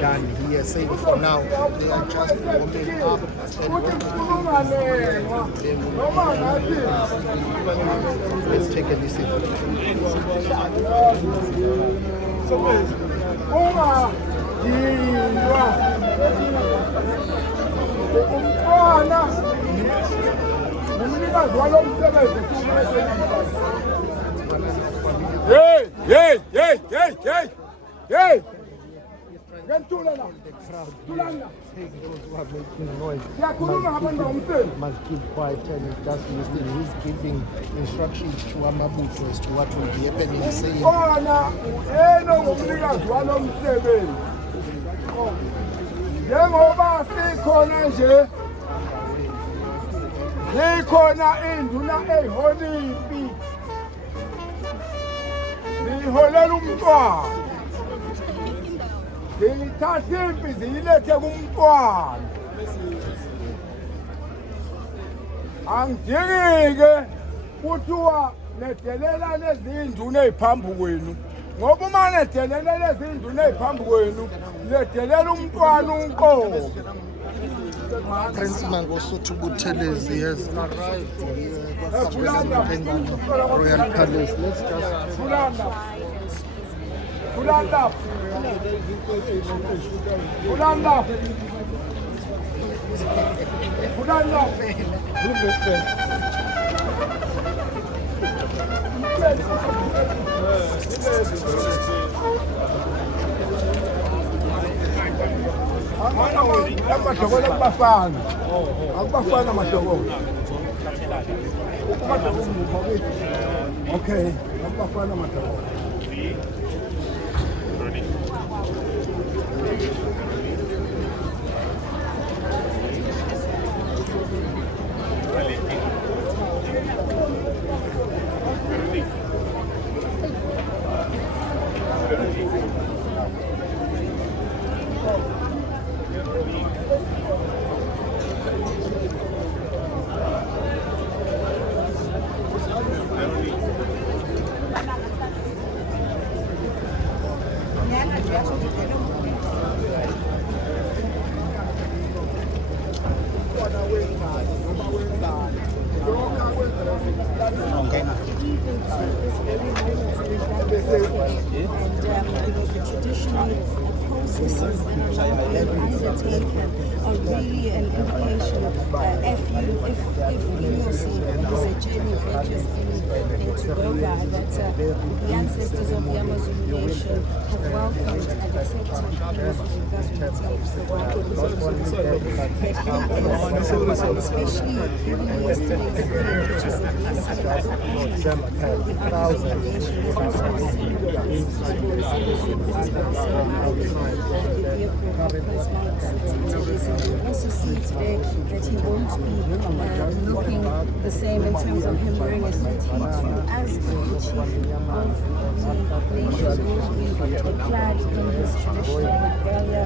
Done here, saying for now they are just warming up and let's take a listen. Hey, hey, hey, hey, hey, hey! Tulana! saying those who are making noise Siyakhuluma abantu must keep quiet and just listen. He's giving instructions to Amabutho as to what will be happening. He's saying, khona yena ngumnikazi walo msebenzi njengoba sikhona nje zikhona induna eyiholiphi ziholela umntwana ziyithatha impi ziyilethe kumntwana angidingi-ke kuthiwa nedelela nezinduna ey'phambi kwenu ngoba uma nedelela lezinduna ey'phambi kwenu nedelela umntwana unkomo. Prince Mangosuthu Buthelezi has arrived here at Royal Palace. Let's just Fulanda. Amadokolo akubafana akubafana amadokolo okay akubafana amadokolo processes that are undertaken are really an indication if Imosi is a journey that just anything to go by, that the ancestors of the Amazon nation have welcomed and accepted Imosi Gazumati, the wife, especially given yesterday's event, which is a blessing for the Amazon nation. There's also a also see today that he won't be looking the same in terms of him wearing a suit. He too, as the chief of the nation, will be clad in his traditional regalia,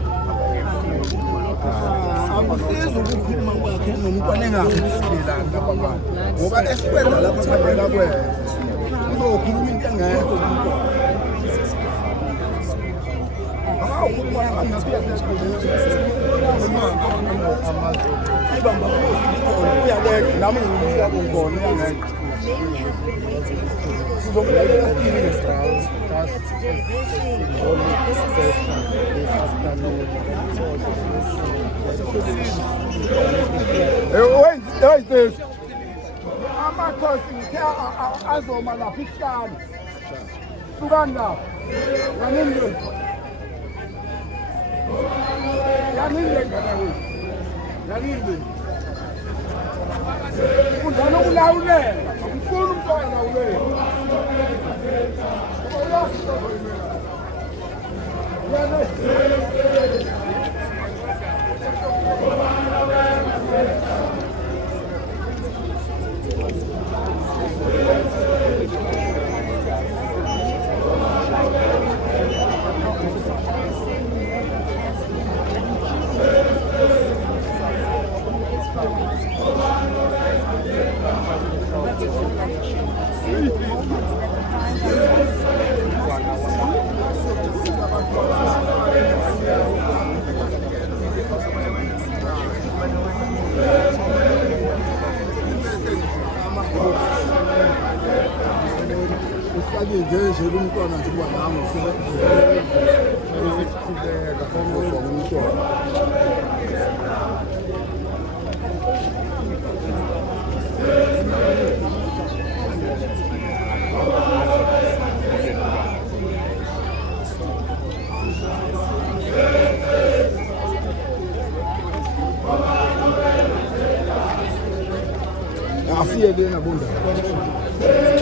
Thank you.